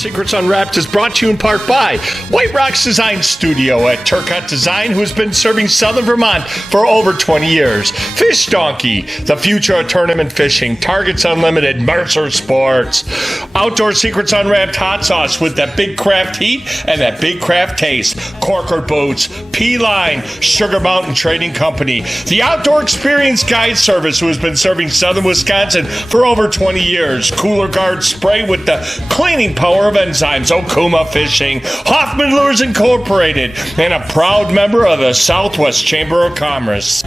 Secrets Unwrapped is brought to you in part by White Rocks Design Studio at Turcotte Design, who has been serving Southern Vermont for over 20 years. Fish Donkey, the future of tournament fishing. Targets Unlimited, Mercer Sports. Outdoor Secrets Unwrapped hot sauce with that big craft heat and that big craft taste. Corker Boots, P-Line, Sugar Mountain Trading Company. The Outdoor Experience Guide Service, who has been serving Southern Wisconsin for over 20 years. Cooler Guard Spray with the cleaning power of enzymes. Okuma Fishing, Hoffman Lures Incorporated, and a proud member of the Southwest Chamber of Commerce.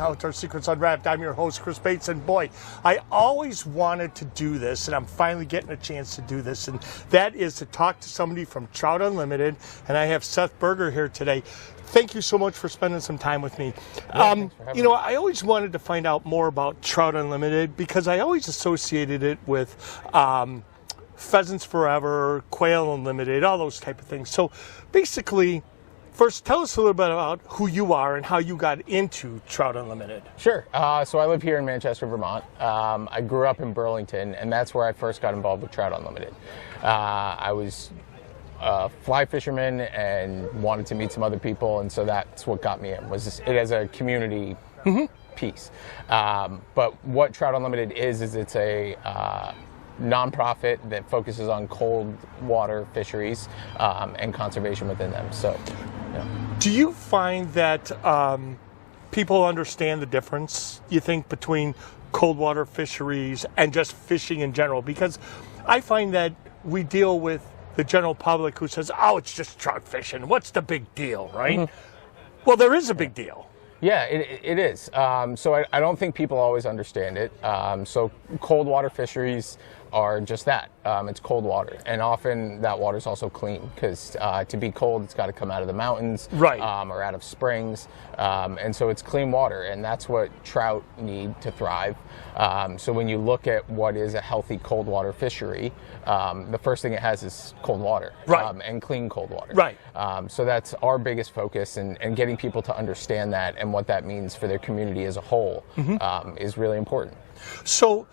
Outdoor Secrets Unwrapped. I'm your host, Chris Bates, and boy, I always wanted to do this, and I'm finally getting a chance to do this, and that is to talk to somebody from Trout Unlimited, and I have Seth Berger here today. Thank you so much for spending some time with me. You know, I always wanted to find out more about Trout Unlimited because I always associated it with Pheasants Forever, Quail Unlimited, all those type of things. So basically, first, tell us a little bit about who you are and how you got into Trout Unlimited. Sure. So I live here in Manchester, Vermont. I grew up in Burlington, and that's where I first got involved with Trout Unlimited. I was a fly fisherman and wanted to meet some other people, and so that's what got me in, was it as a community piece. But what Trout Unlimited is it's a nonprofit that focuses on cold water fisheries and conservation within them. So, yeah. Do you find that people understand the difference, you think, between cold water fisheries and just fishing in general? Because I find that we deal with the general public who says, oh, it's just trout fishing. What's the big deal, right? Well, there is a big deal. Yeah, it is. So I don't think people always understand it. So cold water fisheries are just that. It's cold water, and often that water is also clean because to be cold, it's got to come out of the mountains, right, or out of springs, and so it's clean water, and that's what trout need to thrive. So when you look at what is a healthy cold water fishery, the first thing it has is cold water, right, and clean cold water. Right. So that's our biggest focus, and getting people to understand that and what that means for their community as a whole is really important. So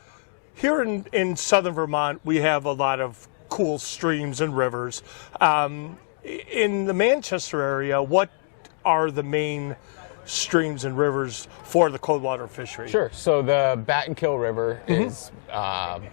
here in southern Vermont, we have a lot of cool streams and rivers. In the Manchester area, what are the main streams and rivers for the cold water fishery? Sure. So the Battenkill River is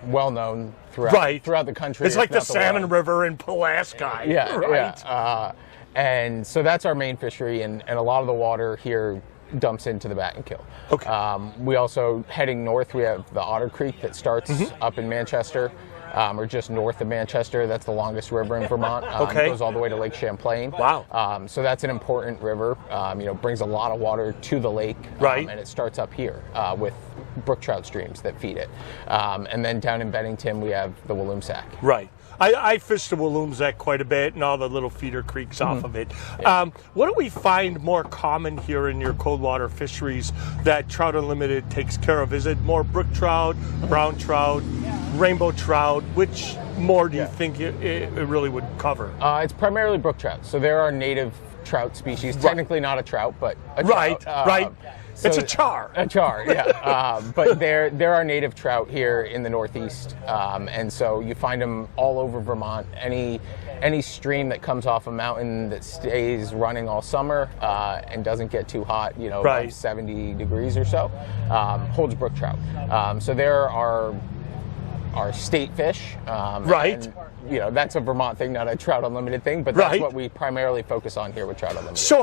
well known throughout the country. It's like the Salmon River in Pulaski. Yeah, right. Yeah. And so that's our main fishery, and a lot of the water here dumps into the Battenkill. Okay. We also, heading north, we have the Otter Creek that starts up in Manchester, or just north of Manchester. That's the longest river in Vermont. Okay. It goes all the way to Lake Champlain. Wow. So that's an important river. Brings a lot of water to the lake. Right. And it starts up here with brook trout streams that feed it. And then down in Bennington, we have the Walloomsac. Right. I fished the Walloomsac quite a bit and all the little feeder creeks off of it. Yeah. What do we find more common here in your cold water fisheries that Trout Unlimited takes care of? Is it more brook trout, brown trout, rainbow trout? Which more do you think it really would cover? It's primarily brook trout. So there are native trout species. Technically not a trout, but a trout. Right. So, it's a char. A char, yeah. But there are native trout here in the Northeast, and so you find them all over Vermont. Any stream that comes off a mountain that stays running all summer and doesn't get too hot, Right. above 70 degrees or so, holds brook trout. So there are state fish. Right. And, that's a Vermont thing, not a Trout Unlimited thing, but that's Right. what we primarily focus on here with Trout Unlimited. So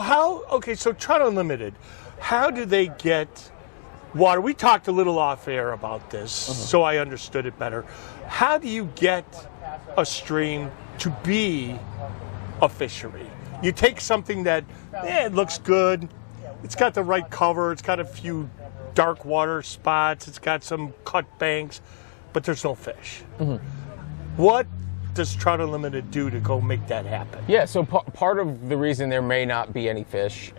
so Trout Unlimited, how do they get water? We talked a little off air about this, so I understood it better. How do you get a stream to be a fishery? You take something that, it looks good, it's got the right cover, it's got a few dark water spots, it's got some cut banks, but there's no fish. What does Trout Unlimited do to go make that happen? Yeah, so part of the reason there may not be any fish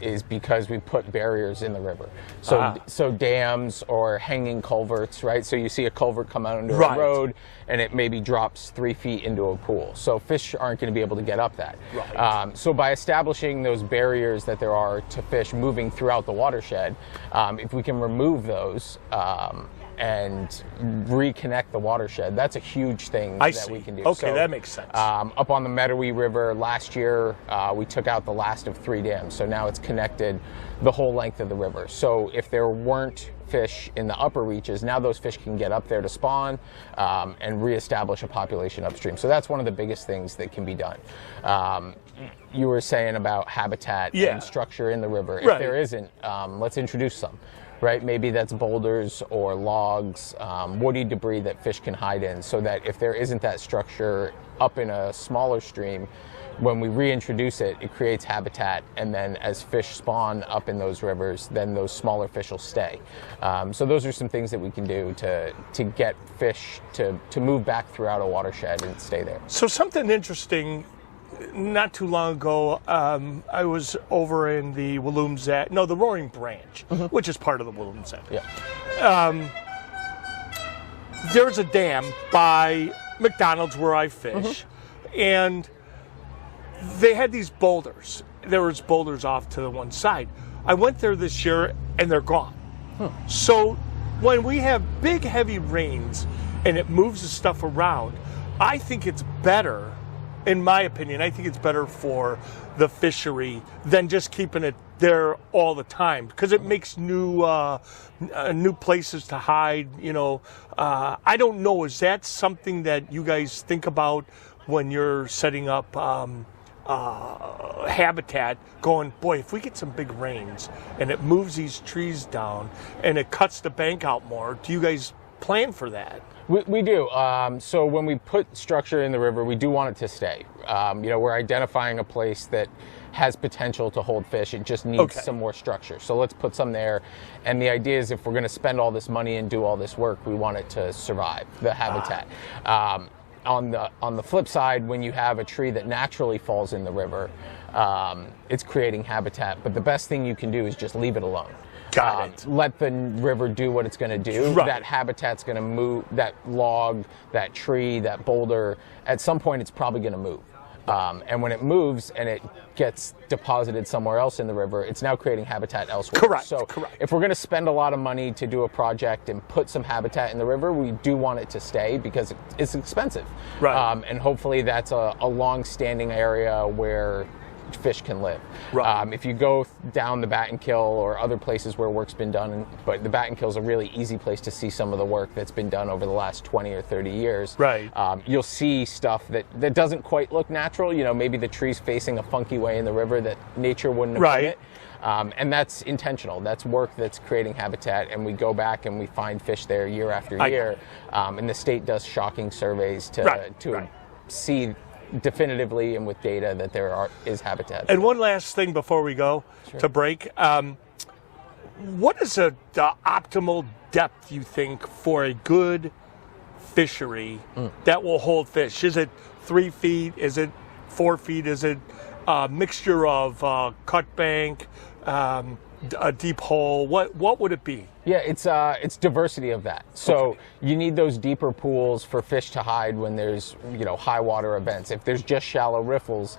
is because we put barriers in the river. So dams or hanging culverts, right? So you see a culvert come out into Right. a road and it maybe drops 3 feet into a pool. So fish aren't going to be able to get up that. Right. So by establishing those barriers that there are to fish moving throughout the watershed, if we can remove those, and reconnect the watershed. That's a huge thing that we can do. Okay, that makes sense. Up on the Meadowy River last year, we took out the last of 3 dams, so now it's connected the whole length of the river. So if there weren't fish in the upper reaches, now those fish can get up there to spawn and reestablish a population upstream. So that's one of the biggest things that can be done. You were saying about habitat and structure in the river. If there isn't, let's introduce some. Right, maybe that's boulders or logs, woody debris that fish can hide in, so that if there isn't that structure up in a smaller stream, when we reintroduce it, it creates habitat, and then as fish spawn up in those rivers, then those smaller fish will stay. So those are some things that we can do to get fish to move back throughout a watershed and stay there. So something interesting. Not too long ago, I was over in the the Roaring Branch, which is part of the Walloomsett. Yeah. There's a dam by McDonald's where I fish, and they had these boulders. There was boulders off to the one side. I went there this year, and they're gone. So when we have big, heavy rains, and it moves the stuff around, I think it's better. In my opinion, I think it's better for the fishery than just keeping it there all the time, because it makes new places to hide. I don't know. Is that something that you guys think about when you're setting up habitat? Going, boy, if we get some big rains and it moves these trees down and it cuts the bank out more, do you guys plan for that? We do. So when we put structure in the river, we do want it to stay. We're identifying a place that has potential to hold fish. It just needs some more structure. So let's put some there. And the idea is if we're going to spend all this money and do all this work, we want it to survive, the habitat. On the flip side, when you have a tree that naturally falls in the river, it's creating habitat. But the best thing you can do is just leave it alone. Got it. Let the river do what it's going to do. Right. That habitat's going to move, that log, that tree, that boulder, at some point it's probably going to move. And when it moves and it gets deposited somewhere else in the river, it's now creating habitat elsewhere. Correct. So Correct. if we're going to spend a lot of money to do a project and put some habitat in the river, we do want it to stay because it's expensive. Right. And hopefully that's a long-standing area where fish can live. Right. If you go down the Battenkill or other places where work's been done, but the Battenkill is a really easy place to see some of the work that's been done over the last 20 or 30 years. Right. You'll see stuff that doesn't quite look natural. Maybe the tree's facing a funky way in the river that nature wouldn't have put it. And that's intentional. That's work that's creating habitat, and we go back and we find fish there year after year. And the state does shocking surveys to see definitively and with data that there is habitat. And one last thing before we go to break. What is the optimal depth, you think, for a good fishery that will hold fish? Is it 3 feet? Is it 4 feet? Is it a mixture of cut bank, a deep hole? What would it be? Yeah, it's diversity of that. So you need those deeper pools for fish to hide when there's high water events. If there's just shallow riffles,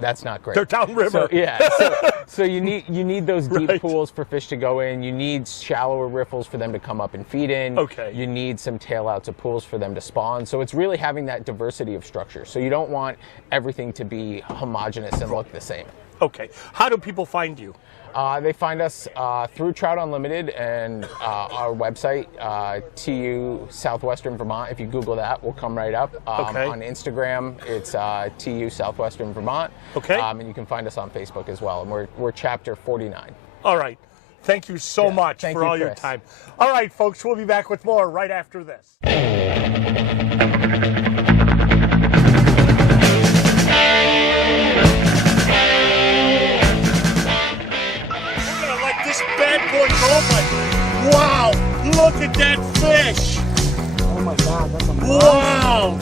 that's not great. They're downriver. So, yeah. So you need those deep Right. pools for fish to go in. You need shallower riffles for them to come up and feed in. Okay. You need some tailouts of pools for them to spawn. So it's really having that diversity of structure. So you don't want everything to be homogeneous and look the same. Okay. How do people find you? They find us through Trout Unlimited and our website, TU Southwestern Vermont. If you Google that, we'll come right up. Okay. On Instagram, it's TU Southwestern Vermont. Okay. And you can find us on Facebook as well. And we're chapter 49. All right. Thank you so much thank for you, all your Chris. time. All right, folks, we'll be back with more right after this. This bad boy go, but wow, look at that fish. Oh my God, that's amazing. Wow.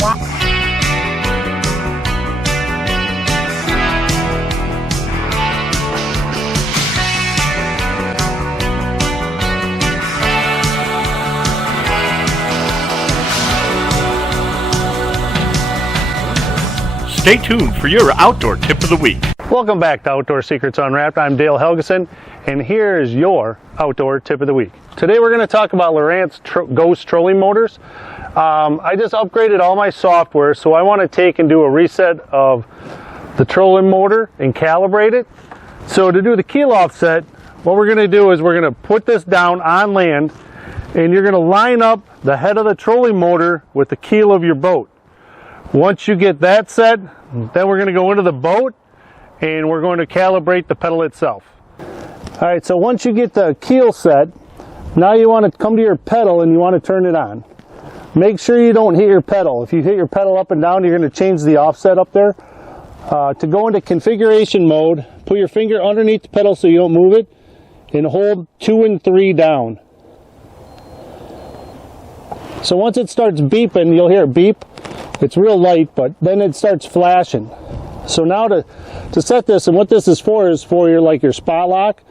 Stay tuned for your outdoor tip of the week. Welcome back to Outdoor Secrets Unwrapped. I'm Dale Helgeson, and here is your outdoor tip of the week. Today we're going to talk about Lowrance Ghost trolling motors. I just upgraded all my software, so I want to take and do a reset of the trolling motor and calibrate it. So to do the keel offset, what we're going to do is we're going to put this down on land, and you're going to line up the head of the trolling motor with the keel of your boat. Once you get that set, then we're going to go into the boat and we're going to calibrate the pedal itself. All right, so once you get the keel set, now you want to come to your pedal and you want to turn it on. Make sure you don't hit your pedal. If you hit your pedal up and down, you're going to change the offset up there. To go into configuration mode, put your finger underneath the pedal so you don't move it and hold 2 and 3 down. So once it starts beeping, you'll hear it beep. It's real light, but then it starts flashing. So now to set this, and what this is for your like your spot lock,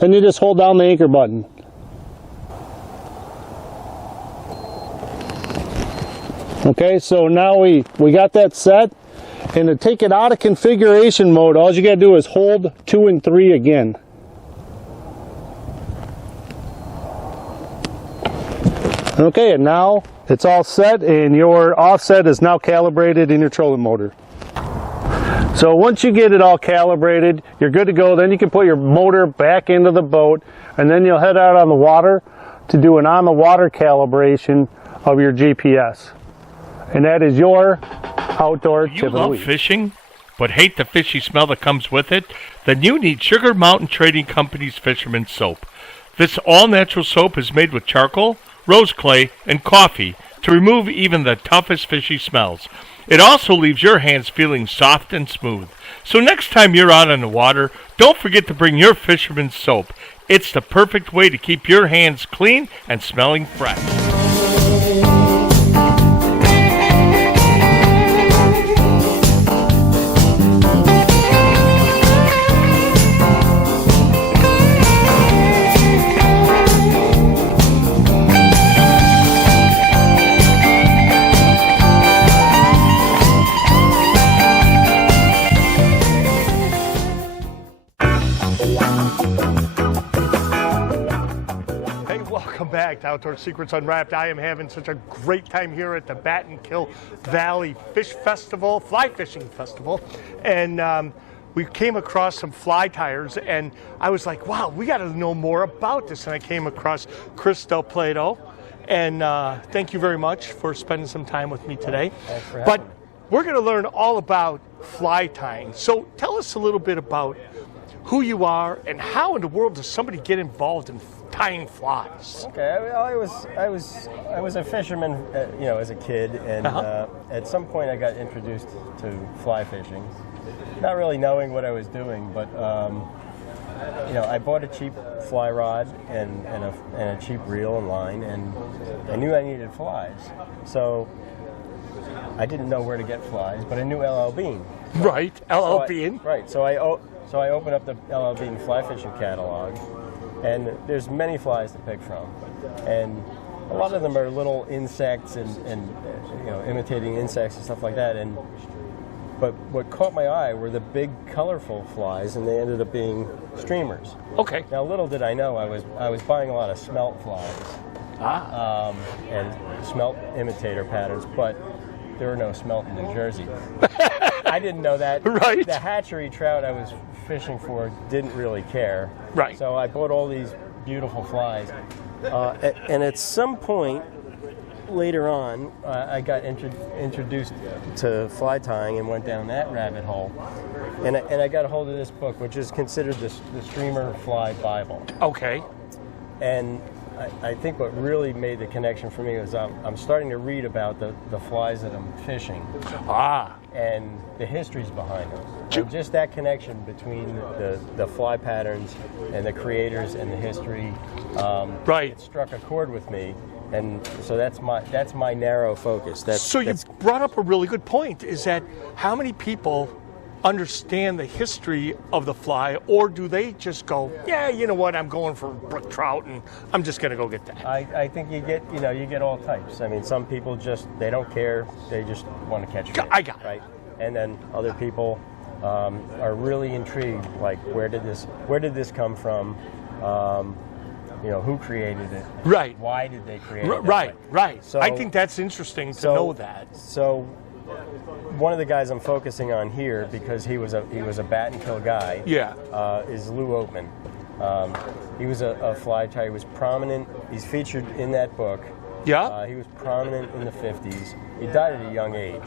then you just hold down the anchor button. Okay, so now we got that set, and to take it out of configuration mode, all you gotta do is hold 2 and 3 again. Okay, and now it's all set and your offset is now calibrated in your trolling motor. So once you get it all calibrated, you're good to go. Then you can put your motor back into the boat and then you'll head out on the water to do an on the water calibration of your GPS. And that is your outdoor tip of the week. You love fishing, but hate the fishy smell that comes with it? Then you need Sugar Mountain Trading Company's Fisherman's Soap. This all-natural soap is made with charcoal, rose clay, and coffee to remove even the toughest fishy smells. It also leaves your hands feeling soft and smooth. So next time you're out on the water, don't forget to bring your fisherman's soap. It's the perfect way to keep your hands clean and smelling fresh. Welcome back to Outdoor Secrets Unwrapped. I am having such a great time here at the Battenkill Valley Fish Festival, Fly Fishing Festival, and we came across some fly tires, and I was like, wow, we got to know more about this. And I came across Chris Del Plato, and thank you very much for spending some time with me today. Thanks for having me. We're going to learn all about fly tying. So tell us a little bit about who you are and how in the world does somebody get involved in tying flies? Okay, I was a fisherman, as a kid, and at some point I got introduced to fly fishing, not really knowing what I was doing, but I bought a cheap fly rod and a cheap reel and line, and I knew I needed flies, so I didn't know where to get flies, but I knew LL Bean. Right, LL Bean. Right, so I opened up the LL Bean fly fishing catalog. And there's many flies to pick from, and a lot of them are little insects and imitating insects and stuff like that. And But what caught my eye were the big, colorful flies, and they ended up being streamers. Okay. Now, little did I know, I was buying a lot of smelt flies and smelt imitator patterns, but there were no smelt in New Jersey. I didn't know that. Right. The hatchery trout I was fishing for didn't really care. Right. So I bought all these beautiful flies. And at some point later on, I got introduced to fly tying and went down that rabbit hole. And I got a hold of this book, which is considered the Streamer Fly Bible. Okay. And I think what really made the connection for me was I'm starting to read about the flies that I'm fishing. And the histories behind them. And just that connection between the fly patterns and the creators and the history, it struck a chord with me. And so that's my narrow focus. You brought up a really good point, is that how many people understand the history of the fly, or do they just go, yeah, you know what, I'm going for brook trout and I'm just going to go get that? I think you get all types. I mean, some people they don't care, they just want to catch fish. I got it. Right? And then other people are really intrigued, like where did this come from? Who created it? Right. Why did they create it? Right. So, I think that's interesting to know that. So one of the guys I'm focusing on here, because he was a Battenkill guy, is Lou Oatman. He was a fly tyer. He was prominent. He's featured in that book. Yeah. He was prominent in the 50s. He died at a young age.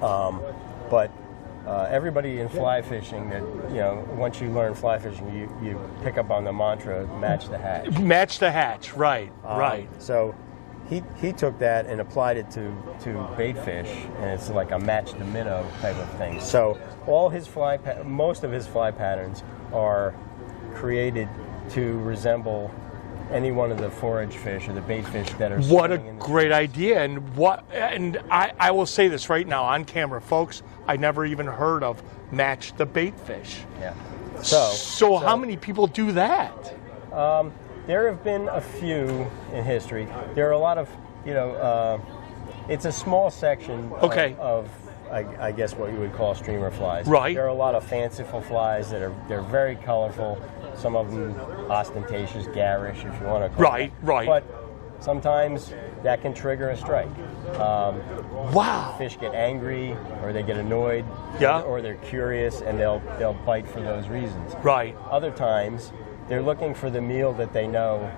But everybody in fly fishing, that once you learn fly fishing, you pick up on the mantra, match the hatch. Match the hatch, right. So he took that and applied it to bait fish, and it's like a match the minnow type of thing. So most of his fly patterns are created to resemble any one of the forage fish or the bait fish that are. What a great idea! And I will say this right now on camera, folks. I never even heard of match the bait fish. Yeah. So how many people do that? There have been a few in history. There are a lot of, it's a small section of I guess what you would call streamer flies. Right. There are a lot of fanciful flies they're very colorful. Some of them ostentatious, garish, if you want to call it. Right. But sometimes that can trigger a strike. Wow. Fish get angry, or they get annoyed, or they're curious, and they'll bite for those reasons. Right. Other times, they're looking for the meal that they know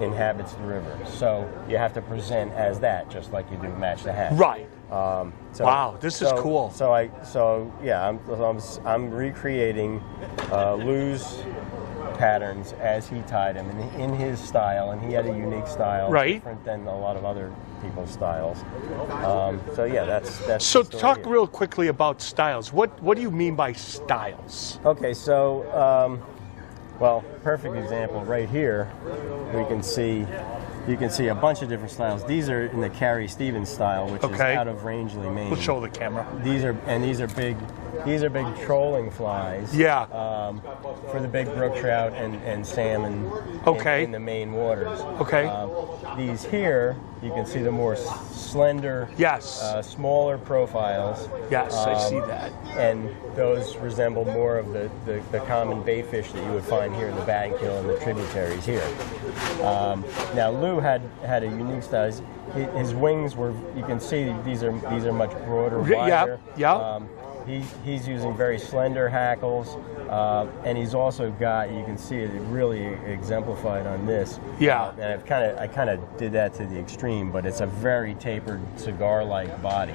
inhabits the river. So you have to present as that, just like you do match the hatch. Right. Wow, this is cool. I'm recreating Lou's patterns as he tied them in his style, and he had a unique style, different than a lot of other people's styles. That's. So talk real quickly about styles. What do you mean by styles? Okay, so perfect example right here. You can see a bunch of different styles. These are in the Carrie Stevens style, which is out of Rangeley, Maine. We'll show the camera. These are big trolling flies. Yeah. For the big brook trout and salmon in the Maine waters. Okay. These here, you can see the more slender, smaller profiles. Yes, I see that. And those resemble more of the common bait fish that you would find here in the Battenkill and the tributaries here. Now Lou had a unique style. His wings were, you can see these are much broader, wider. He's using very slender hackles, and he's also got, you can see it really exemplified on this. Yeah. And I kind of did that to the extreme, but it's a very tapered cigar-like body,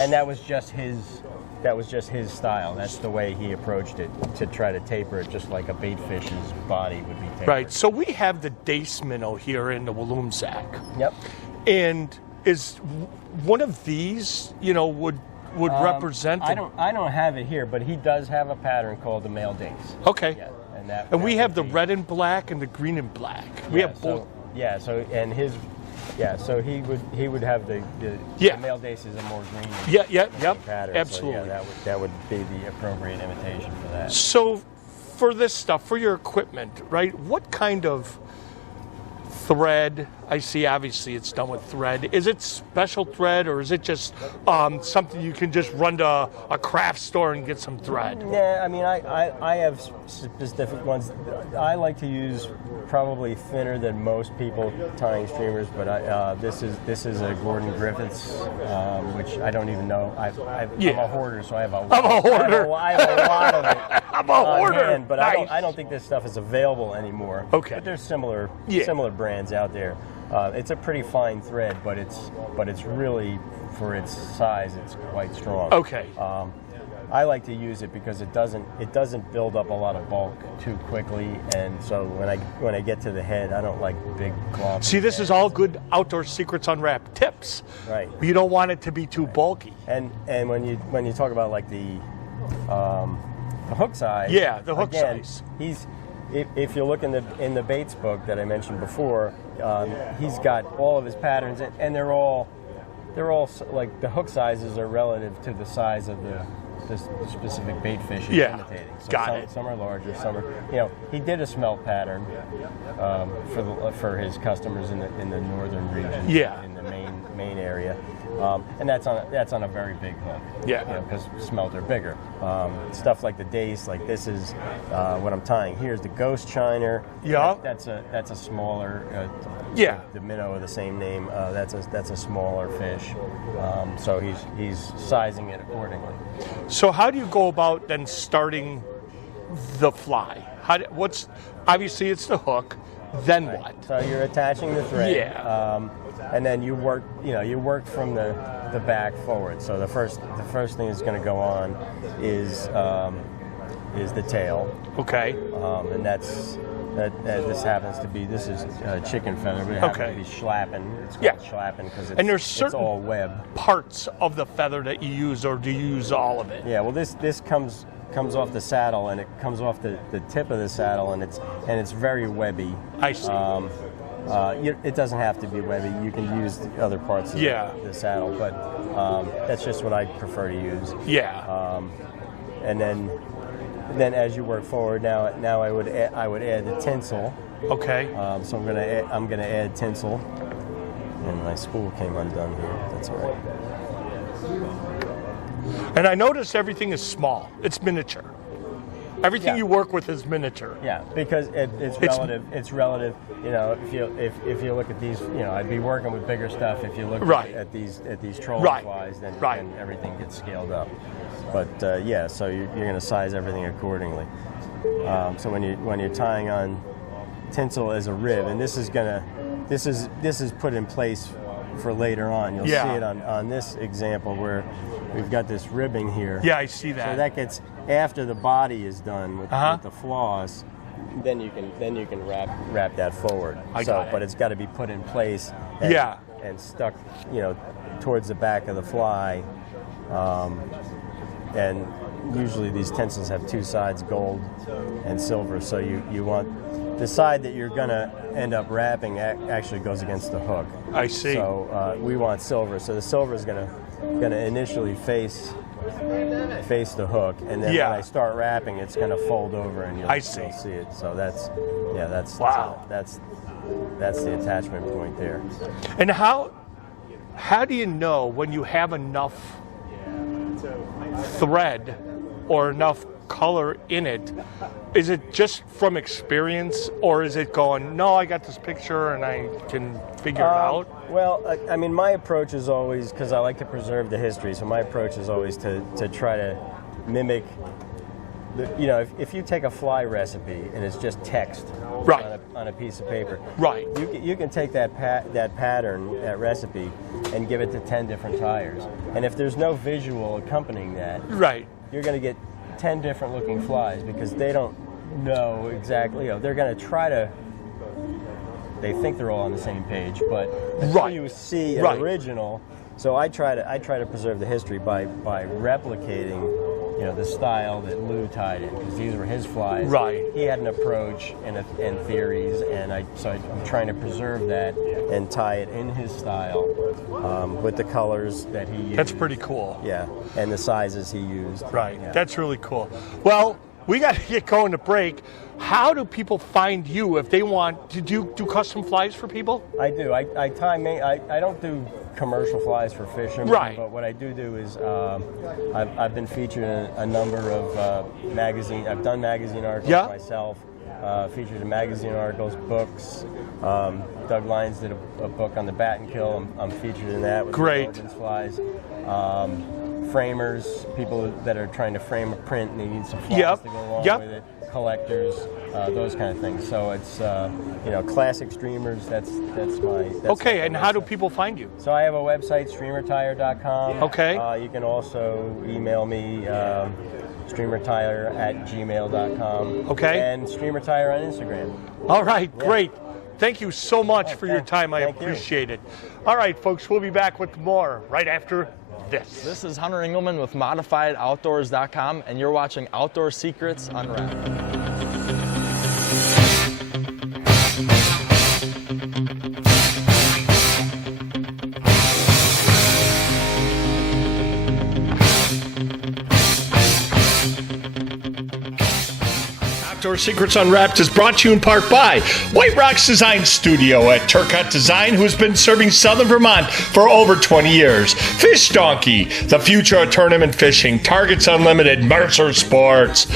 and that was just his style. That's the way he approached it, to try to taper it just like a bait fish's body would be tapered. Right. So we have the dace minnow here in the Walloomsac. Yep. And is one of these, would represent? I don't have it here, but he does have a pattern called the male dace. Okay. Yeah, and we have the red and black and the green and black. We have both. So he would have the male dace is a more green. Pattern. Absolutely. So that would be the appropriate imitation for that. So for this stuff, for your equipment, right? What kind of thread. I see obviously it's done with thread. Is it special thread, or is it just something you can just run to a craft store and get some thread? Yeah, I mean, I have specific ones. I like to use probably thinner than most people tying streamers, but this is a Gordon Griffiths, which I don't even know. I'm a hoarder, so I have a hoarder. I have a lot of it. I'm a hoarder. Hand, but nice. I don't think this stuff is available anymore. Okay. But there's similar brands out there. It's a pretty fine thread, but it's really, for its size, it's quite strong. Okay. I like to use it because it doesn't build up a lot of bulk too quickly, and so when I get to the head, I don't like big clumps. See, this is all good Outdoor Secrets Unwrapped tips. Right. You don't want it to be too bulky. And when you talk about like the hook size. Yeah, the hook again, size. If you look in the baits book that I mentioned before, he's got all of his patterns, and they're all like the hook sizes are relative to the size of the specific bait fish he's imitating. So got it. Some are larger, some are. He did a smelt pattern for his customers in the northern region. Yeah. In the main area. And that's on a very big hook. Yeah. Because smelt are bigger. Stuff like the dace, like this is what I'm tying. Here's the ghost chiner. Yeah. That's a smaller. The minnow of the same name. That's a smaller fish. So he's sizing it accordingly. So how do you go about then starting the fly? Obviously it's the hook. Then what? So you're attaching the thread. Yeah. And then you work from the back forward. So the first thing that's going to go on is the tail. Okay. And this is chicken feather, but it happens to be schlappen. It's called schlappen because it's all web. Parts of the feather that you use, or do you use all of it? Yeah. Well, this comes off the saddle, and it comes off the tip of the saddle, and it's very webby. I see. It doesn't have to be webby. You can use the other parts of the saddle, but that's just what I prefer to use. Yeah. And then as you work forward, now I would add the tinsel. Okay. So I'm gonna add tinsel, and my spool came undone here. That's all right. And I notice everything is small. It's miniature. Everything you work with is miniature. Yeah, because it's relative. It's relative. If you look at these, I'd be working with bigger stuff. If you look at these trolling flies, then everything gets scaled up. But so you're going to size everything accordingly. So when you're tying on tinsel as a rib, and this is put in place for later on. You'll see it on this example where we've got this ribbing here. Yeah, I see that. So that gets after the body is done with the flaws. Then you can wrap that forward. But it's got to be put in place. And stuck, towards the back of the fly. And usually these tinsels have two sides, gold and silver. So you want the side that you're going to end up wrapping actually goes against the hook. I see. So we want silver. So the silver is going to initially face the hook, and then when I start wrapping, it's going to fold over, and you'll see it. So that's the attachment point there. And how do you know when you have enough thread or enough color in it? Is it just from experience, or is it going, no, I got this picture and I can figure it out? Well, I mean, my approach is always, because I like to preserve the history, so my approach is always to try to mimic, if you take a fly recipe and it's just text on a piece of paper, you can take that pattern, that recipe, and give it to 10 different tyers. And if there's no visual accompanying that, you're going to get 10 different looking flies because they don't know exactly. They're going to try to. They think they're all on the same page, but until you see an original. So I try to preserve the history by replicating, the style that Lou tied in, because these were his flies. He had an approach and theories, and I'm trying to preserve that and tie it in his style with the colors that he used. That's pretty cool. Yeah, and the sizes he used. Right. Yeah. That's really cool. Well, we got to get going to break. How do people find you if they want to do custom flies for people? I do. I don't do commercial flies for fishermen, right? But what I do is I've been featured in a number of magazine. I've done magazine articles myself. Featured in magazine articles, books. Doug Lyons did a book on the Battenkill. I'm featured in that with the flies. Framers, people that are trying to frame a print and they need some flies to go along with it. Collectors, those kind of things. So it's classic streamers. That's my. Okay, and how do people find you? So I have a website, streamertire.com. Okay. You can also email me, streamertire@gmail.com. Okay. And streamertire on Instagram. All right, great. Thank you so much for your time. I appreciate it. All right, folks, we'll be back with more right after this. This is Hunter Engelman with ModifiedOutdoors.com, and you're watching Outdoor Secrets Unwrapped. Outdoor Secrets Unwrapped is brought to you in part by White Rocks Design Studio at Turcotte Design, who's been serving Southern Vermont for over 20 years. Fish Donkey, the future of tournament fishing. Targets Unlimited, Mercer Sports.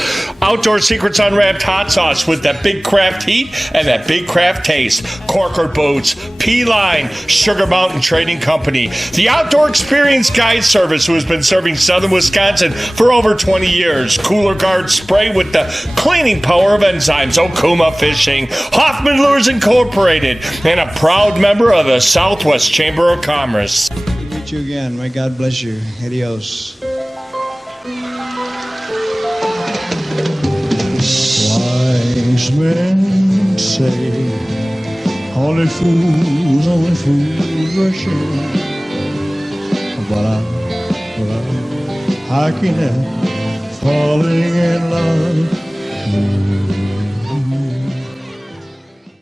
Outdoor Secrets Unwrapped hot sauce with that big craft heat and that big craft taste. Corker Boots, P-Line, Sugar Mountain Trading Company. The Outdoor Experience Guide Service, who has been serving Southern Wisconsin for over 20 years. Cooler Guard Spray with the cleaning power of enzymes. Okuma Fishing, Hoffman Lures Incorporated, and a proud member of the Southwest Chamber of Commerce. Meet you again. May God bless you. Adios. Wise men say only fools rush in. But I can't falling in love.